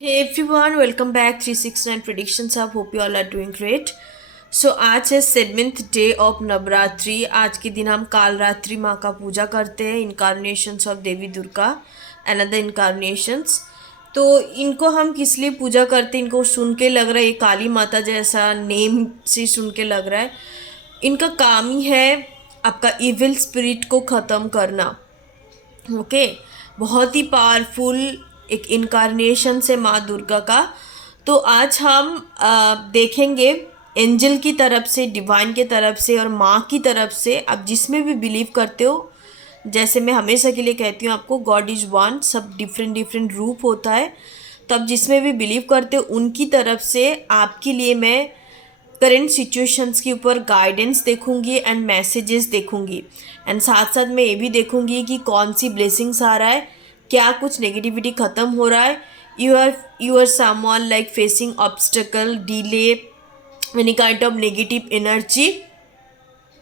Hey everyone, welcome back 369 Predictions Hub. Hope you all are doing great. So आज है 7th day of Navratri. आज के दिन हम कालरात्रि माँ का पूजा करते हैं, incarnations of Devi Durga and other incarnations. तो इनको हम किस लिए पूजा करते हैं? इनको सुन के लग रहा है ये काली माता जैसा नेम से सुन के लग रहा है। इनका काम ही है आपका इविल स्पिरिट को ख़त्म करना। ओके, बहुत ही पावरफुल एक इनकारनेशन से माँ दुर्गा का। तो आज हम देखेंगे एंजल की तरफ से, डिवाइन की तरफ से और माँ की तरफ से। आप जिसमें भी बिलीव करते हो, जैसे मैं हमेशा के लिए कहती हूँ आपको, गॉड इज़ वन, सब डिफरेंट डिफरेंट रूप होता है। तो आप जिसमें भी बिलीव करते हो उनकी तरफ से आपके लिए मैं करेंट सिचुएशंस के ऊपर गाइडेंस देखूंगी एंड मैसेजेस देखूंगी। एंड साथ साथ मैं ये भी देखूंगी कि कौन सी ब्लेसिंग्स आ रहा है, क्या कुछ नेगेटिविटी ख़त्म हो रहा है। You are someone like facing obstacle, delay, any kind of negative energy.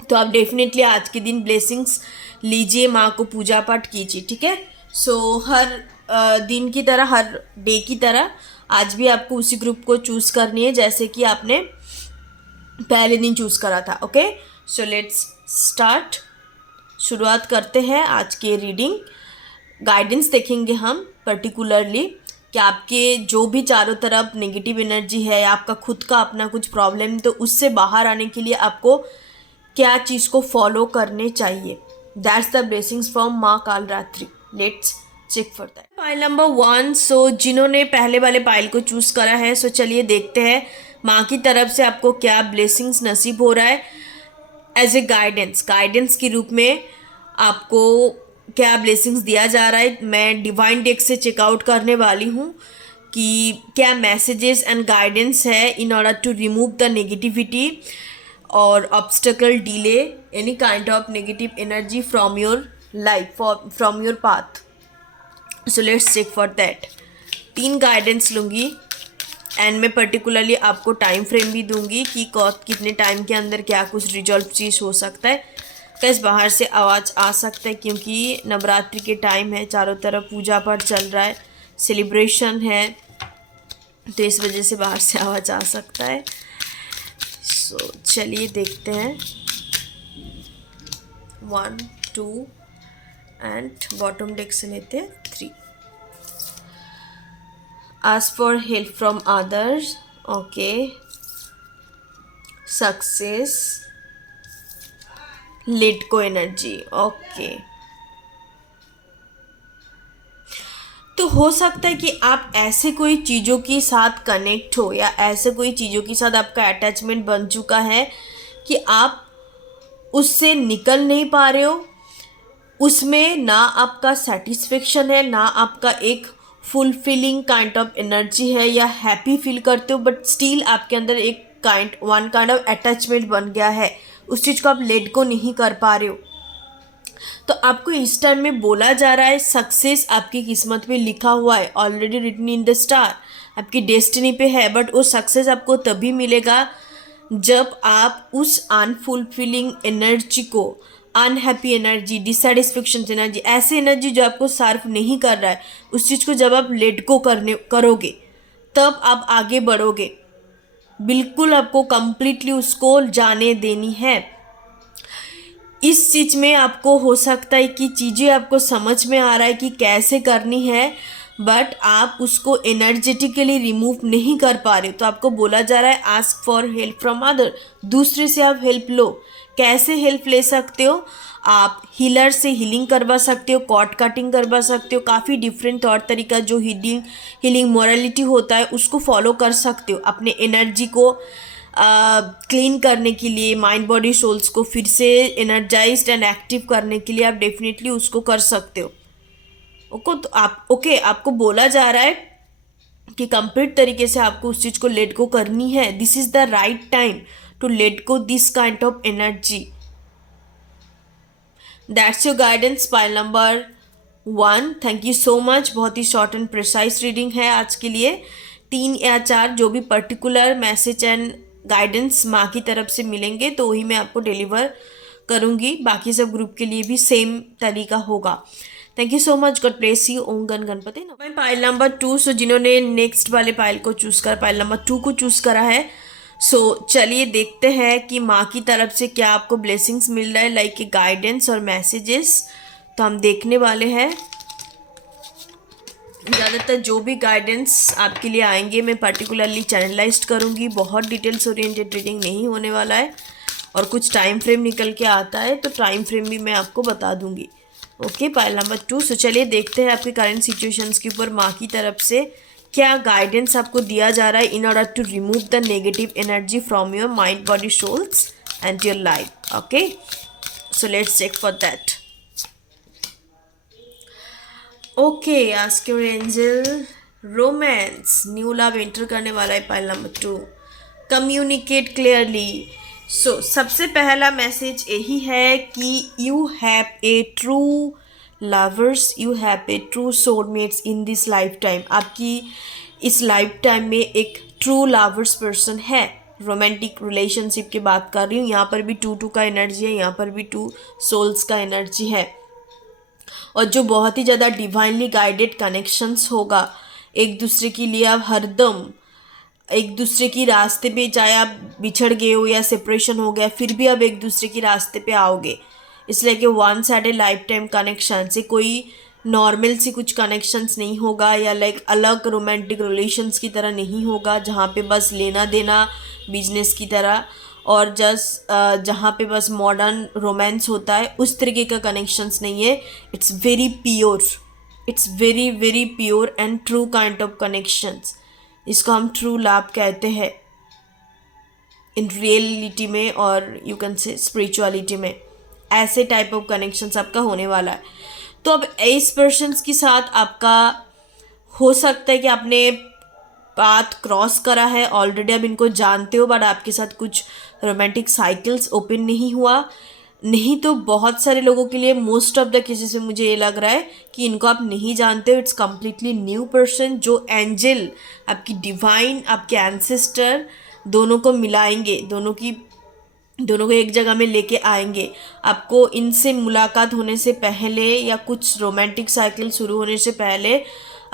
तो आप डेफिनेटली आज के दिन ब्लेसिंग्स लीजिए, माँ को पूजा पाठ कीजिए, ठीक है। सो हर दिन की तरह, हर डे की तरह आज भी आपको उसी ग्रुप को चूज़ करनी है जैसे कि आपने पहले दिन चूज़ करा था। Okay, so let's start. शुरुआत करते हैं आज के रीडिंग। गाइडेंस देखेंगे हम पर्टिकुलरली कि आपके जो भी चारों तरफ नेगेटिव एनर्जी है या आपका खुद का अपना कुछ प्रॉब्लम, तो उससे बाहर आने के लिए आपको क्या चीज़ को फॉलो करने चाहिए। दैट्स द ब्लेसिंग्स फ्रॉम माँ Kalaratri. Let's check for that. Pile number 1। So जिन्होंने पहले वाले पाइल को चूज़ करा है, सो चलिए देखते हैं माँ की तरफ से आपको क्या ब्लेसिंग्स नसीब हो रहा है एज ए गाइडेंस के रूप में। आपको क्या ब्लेसिंग्स दिया जा रहा है, मैं डिवाइन डेक से चेकआउट करने वाली हूँ कि क्या मैसेजेस एंड गाइडेंस है in order to remove the negativity और obstacle, delay, any kind of negative energy from your life, from your path. So let's check for that. 3 guidance लूँगी and मैं पर्टिकुलरली आपको टाइम फ्रेम भी दूंगी कि कितने time के अंदर क्या कुछ रिजॉल्व चीज़ हो सकता है। कैसे बाहर से आवाज़ आ सकता है क्योंकि नवरात्रि के टाइम है, चारों तरफ पूजा पाठ चल रहा है, सेलिब्रेशन है, तो इस वजह से बाहर से आवाज़ आ सकता है। सो चलिए देखते हैं। 1 2 एंड बॉटम डेक से लेते हैं 3। Ask for help from others. Okay. Success. Let go energy. Okay. तो हो सकता है कि आप ऐसे कोई चीज़ों के साथ कनेक्ट हो या ऐसे कोई चीज़ों के साथ आपका अटैचमेंट बन चुका है कि आप उससे निकल नहीं पा रहे हो। उसमें ना आपका सेटिस्फेक्शन है, ना आपका एक फुलफिलिंग काइंड ऑफ एनर्जी है या हैप्पी फील करते हो, बट स्टिल आपके अंदर एक वन काइंड ऑफ अटैचमेंट बन गया है। उस चीज़ को आप लेट को नहीं कर पा रहे हो। तो आपको इस टाइम में बोला जा रहा है सक्सेस आपकी किस्मत में लिखा हुआ है, already written in the star, आपकी डेस्टिनी पे है। बट वो सक्सेस आपको तभी मिलेगा जब आप उस अनफुलफिलिंग एनर्जी को, अनहैप्पी एनर्जी, डिससेटिस्फेक्शन एनर्जी, ऐसी एनर्जी जो आपको सर्व नहीं कर रहा है, उस चीज़ को जब आप लेट को करोगे तब आप आगे बढ़ोगे। बिल्कुल आपको कंप्लीटली उसको जाने देनी है। इस चीज़ में आपको हो सकता है कि चीज़ें आपको समझ में आ रहा है कि कैसे करनी है, बट आप उसको एनर्जेटिकली रिमूव नहीं कर पा रहे। तो आपको बोला जा रहा है ask for help from other, दूसरे से आप हेल्प लो। कैसे हेल्प ले सकते हो? आप हीलर से हीलिंग करवा सकते हो, कॉर्ड कटिंग करवा सकते हो, काफ़ी डिफरेंट तौर तरीका जो हीलिंग मोरालिटी होता है उसको फॉलो कर सकते हो। अपने एनर्जी को क्लीन करने के लिए, माइंड बॉडी सोल्स को फिर से एनर्जाइज्ड एंड एक्टिव करने के लिए आप डेफिनेटली उसको कर सकते हो। आपको बोला जा रहा है कि कंप्लीट तरीके से आपको उस चीज़ को लेट गो करनी है। This is the right time to let go this kind of energy. That's your guidance pile number 1। Thank you so much. बहुत ही शॉर्ट एंड प्रिसाइज रीडिंग है आज के लिए। 3 या 4 जो भी पर्टिकुलर मैसेज एंड गाइडेंस माँ की तरफ से मिलेंगे तो वही मैं आपको डिलीवर करूँगी। बाकी सब ग्रुप के लिए भी सेम तरीका होगा। Thank you so much, God bless you, Om गण गणपति नमः। मैं पाइल नंबर 2, सो जिन्होंने नेक्स्ट वाले पाइल को चूज करा, पाइल नंबर 2 को चूज करा है, सो चलिए देखते हैं कि माँ की तरफ से क्या आपको ब्लेसिंग्स मिल रहा है, लाइक गाइडेंस और मैसेजेस। तो हम देखने वाले हैं। ज़्यादातर जो भी गाइडेंस आपके लिए आएंगे मैं पर्टिकुलरली चैनलाइज्ड करूँगी, बहुत डिटेल्स ओरिएंटेड रीडिंग नहीं होने वाला है। और कुछ टाइम फ्रेम निकल के आता है तो टाइम फ्रेम भी मैं आपको बता दूंगी। Okay, pile number 2। सो चलिए देखते हैं आपके करंट सिचुएशंस के ऊपर माँ की तरफ से क्या गाइडेंस आपको दिया जा रहा है in order to remove the negative energy from your mind, body, souls and your life. Okay, so let's check for that. Okay, ask your angel, romance, new love enter करने वाला है pile number 2। Communicate clearly. So सबसे पहला message यही है कि you have a true lovers, you have a true soulmates in this life time. आपकी इस लाइफ टाइम में एक ट्रू लवर्स पर्सन है। रोमांटिक रिलेशनशिप की बात कर रही हूँ, यहाँ पर भी 2-2 का एनर्जी है, यहाँ पर भी 2 सोल्स का एनर्जी है। और जो बहुत ही ज़्यादा डिवाइनली गाइडेड कनेक्शंस होगा एक दूसरे के लिए। आप हरदम एक दूसरे की रास्ते पे, चाहे आप बिछड़ गए हो या सेपरेशन हो गया, फिर भी आप एक दूसरे की रास्ते पे आओगे। इसलिए कि one sided life time connection से कोई नॉर्मल सी कुछ कनेक्शंस नहीं होगा, या लाइक अलग रोमांटिक रिलेशंस की तरह नहीं होगा जहाँ पे बस लेना देना बिजनेस की तरह, और जस्ट जहाँ पे बस मॉडर्न रोमांस होता है उस तरीके का कनेक्शंस नहीं है। It's very pure, it's very very pure and true kind of connections. इसको हम ट्रू लव कहते हैं इन रियलिटी में, और यू कैन से स्पिरिचुअलिटी में। ऐसे टाइप ऑफ कनेक्शंस आपका होने वाला है। तो अब इस पर्सन्स के साथ आपका हो सकता है कि आपने पाथ क्रॉस करा है ऑलरेडी, अब इनको जानते हो, बट आपके साथ कुछ रोमांटिक साइकिल्स ओपन नहीं हुआ। नहीं तो बहुत सारे लोगों के लिए, मोस्ट ऑफ द केसेस में मुझे ये लग रहा है कि इनको आप नहीं जानते हो। इट्स कम्प्लीटली न्यू पर्सन, जो एंजल, आपकी डिवाइन, आपके एंसेस्टर दोनों को मिलाएंगे, दोनों को एक जगह में लेके आएंगे। आपको इनसे मुलाकात होने से पहले या कुछ रोमांटिक साइकिल शुरू होने से पहले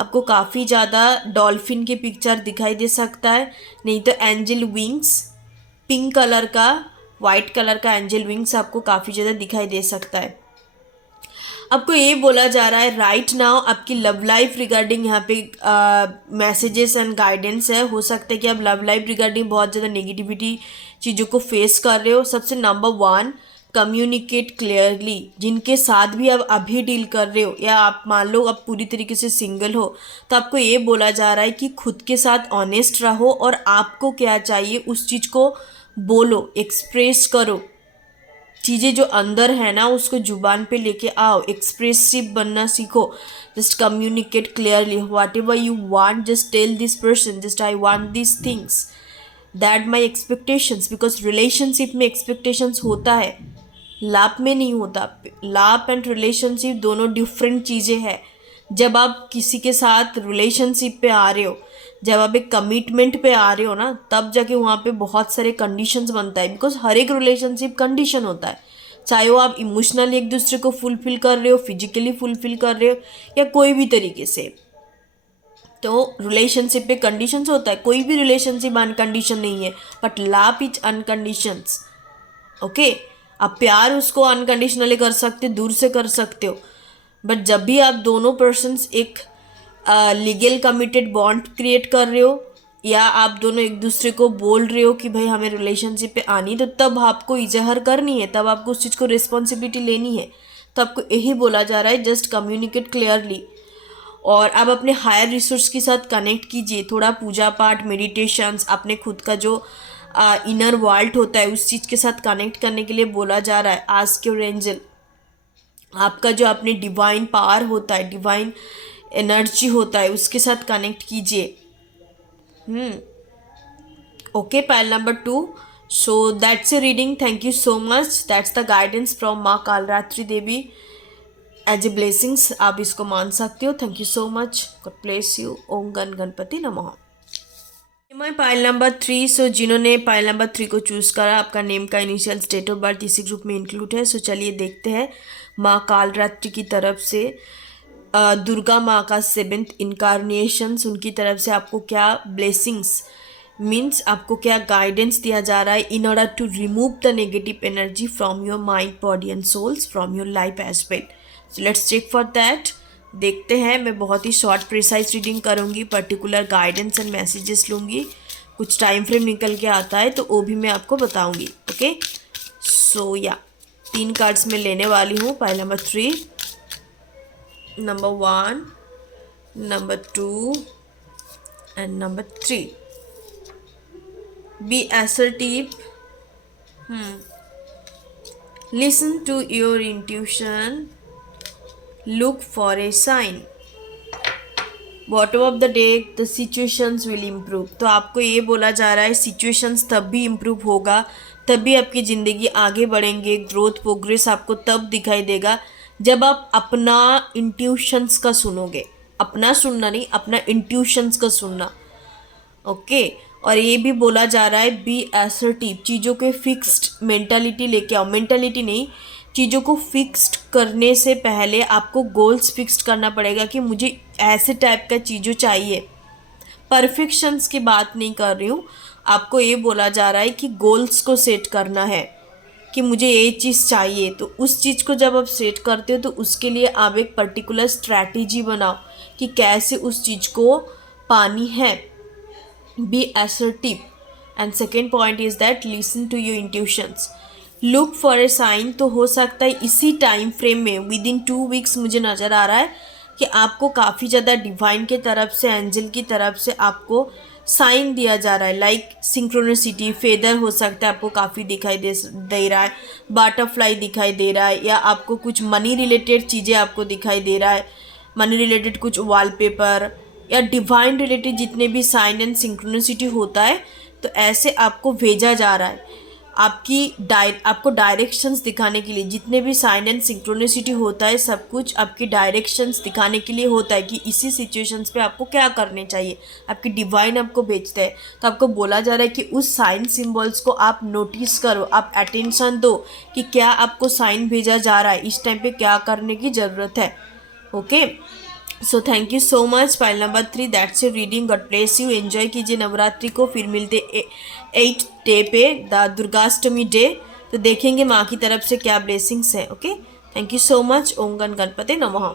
आपको काफ़ी ज़्यादा डॉल्फिन के पिक्चर दिखाई दे सकता है, नहीं तो एंजल विंग्स, पिंक कलर का, वाइट कलर का एंजल विंग्स आपको काफ़ी ज़्यादा दिखाई दे सकता है। आपको ये बोला जा रहा है राइट नाउ आपकी लव लाइफ रिगार्डिंग यहाँ पे मैसेजेस एंड गाइडेंस है। हो सकता है कि आप लव लाइफ रिगार्डिंग बहुत ज़्यादा नेगेटिविटी चीज़ों को फेस कर रहे हो। सबसे नंबर 1, कम्युनिकेट क्लियरली। जिनके साथ भी आप अभी डील कर रहे हो, या आप मान लो आप पूरी तरीके से सिंगल हो, तो आपको ये बोला जा रहा है कि खुद के साथ ऑनेस्ट रहो और आपको क्या चाहिए उस चीज़ को बोलो, एक्सप्रेस करो। चीज़ें जो अंदर है ना उसको जुबान पे लेके आओ, एक्सप्रेसिव बनना सीखो। Just communicate clearly, whatever you want just tell this person, just I want this things, that my expectations. Because relationship में एक्सपेक्टेशंस होता है, लाभ में नहीं होता। लाभ एंड रिलेशनशिप दोनों डिफरेंट चीज़ें हैं। जब आप किसी के साथ रिलेशनशिप पे आ रहे हो, जब आप एक कमिटमेंट पे आ रहे हो ना, तब जाके वहाँ पे बहुत सारे कंडीशंस बनता है। बिकॉज हर एक रिलेशनशिप कंडीशन होता है, चाहे वो आप इमोशनली एक दूसरे को फुलफिल कर रहे हो, फिजिकली फुलफिल कर रहे हो, या कोई भी तरीके से। तो रिलेशनशिप पे कंडीशंस होता है, कोई भी रिलेशनशिप अनकंडीशन नहीं है, बट लव इज अनकंडीशंस। ओके, आप प्यार उसको अनकंडीशनली कर सकते, दूर से कर सकते हो, बट जब भी आप दोनों पर्सन्स एक लीगल कमिटेड बॉन्ड क्रिएट कर रहे हो, या आप दोनों एक दूसरे को बोल रहे हो कि भाई हमें रिलेशनशिप पे आनी, तो तब आपको इजहार करनी है, तब आपको उस चीज़ को रिस्पॉन्सिबिलिटी लेनी है। तो आपको यही बोला जा रहा है, जस्ट कम्युनिकेट क्लियरली। और आप अपने हायर रिसोर्स के साथ कनेक्ट कीजिए, थोड़ा पूजा पाठ, मेडिटेशंस, अपने खुद का जो इनर वर्ल्ड होता है उस चीज़ के साथ कनेक्ट करने के लिए बोला जा रहा है। आस्क योर एंजल, आपका जो अपने डिवाइन पावर होता है, डिवाइन एनर्जी होता है, उसके साथ कनेक्ट कीजिए। Okay, pile number 2। So that's a reading, thank you so much. That's the guidance from माँ Kalratri Devi as a blessings, आप इसको मान सकते हो। Thank you so much, God bless you, Om गण गणपति नमः। माई पाइल नंबर 3। सो जिन्होंने पाइल नंबर 3 को चूज करा, आपका नेम का इनिशियल, डेट ऑफ बर्थ इसी ग्रुप में इंक्लूड है। सो चलिए देखते हैं माँ कालरात्रि की तरफ से दुर्गा माँ का 7th इनकारनेशंस, उनकी तरफ से आपको क्या ब्लेसिंग्स मीन्स आपको क्या गाइडेंस दिया जा रहा है in order to remove the negative energy from your mind, body and souls from your life as well. So let's check for that. देखते हैं. मैं बहुत ही शॉर्ट प्रिसाइज रीडिंग करूँगी, पर्टिकुलर गाइडेंस एंड मैसेजेस लूँगी. कुछ टाइम फ्रेम निकल के आता है तो वो भी मैं आपको बताऊँगी. ओके, सो या 3 कार्ड्स में लेने वाली हूँ. Pile number 3, number 1, number 2 and number 3. Be assertive. Listen to your intuition. Look for a sign. Bottom of the deck, the situations will improve. तो आपको ये बोला जा रहा है situations तब भी improve होगा, तब भी आपकी ज़िंदगी आगे बढ़ेंगे. ग्रोथ प्रोग्रेस आपको तब दिखाई देगा जब आप अपना इंट्यूशंस का सुनोगे. अपना सुनना नहीं, अपना इंट्यूशंस का सुनना. ओके और ये भी बोला जा रहा है बी असर्टिव. चीज़ों के फिक्स्ड मेंटालिटी लेके आओ. मेंटालिटी नहीं, चीज़ों को फिक्स्ड करने से पहले आपको गोल्स फिक्स्ड करना पड़ेगा कि मुझे ऐसे टाइप का चीज़ों चाहिए. परफेक्शंस की बात नहीं कर रही हूँ. आपको ये बोला जा रहा है कि गोल्स को सेट करना है कि मुझे ये चीज़ चाहिए. तो उस चीज़ को जब आप सेट करते हो तो उसके लिए आप एक पर्टिकुलर स्ट्रैटेजी बनाओ कि कैसे उस चीज़ को पानी है. Be assertive. And second point is that listen to your intuitions. Look for a sign. तो हो सकता है इसी टाइम फ्रेम में within 2 weeks मुझे नज़र आ रहा है कि आपको काफ़ी ज़्यादा डिवाइन के तरफ से, एंजल की तरफ से आपको साइन दिया जा रहा है. लाइक सिंक्रोनिसिटी, फेदर हो सकता है आपको काफ़ी दिखाई दे रहा है, बटरफ्लाई दिखाई दे रहा है, या आपको कुछ मनी रिलेटेड चीज़ें आपको दिखाई दे रहा है. मनी रिलेटेड कुछ वॉलपेपर या डिवाइन रिलेटेड जितने भी साइन एंड सिंक्रोनिसिटी होता है तो ऐसे आपको भेजा जा रहा है. आपको डायरेक्शंस दिखाने के लिए जितने भी साइन एंड सिंक्रोनिसिटी होता है सब कुछ आपकी डायरेक्शंस दिखाने के लिए होता है कि इसी सिचुएशंस पे आपको क्या करने चाहिए. आपकी डिवाइन आपको भेजते हैं तो आपको बोला जा रहा है कि उस साइन सिंबल्स को आप नोटिस करो, आप अटेंशन दो कि क्या आपको साइन भेजा जा रहा है, इस टाइम पे क्या करने की ज़रूरत है. Okay, so thank you so much. Pile number 3, that's your reading. God bless you. Enjoy कीजिए नवरात्रि को. फिर मिलते 8 डे पे, द दुर्गाष्टमी डे. तो देखेंगे माँ की तरफ से क्या ब्लेसिंग्स हैं. Okay, thank you so much. Om गण गणपते नमः.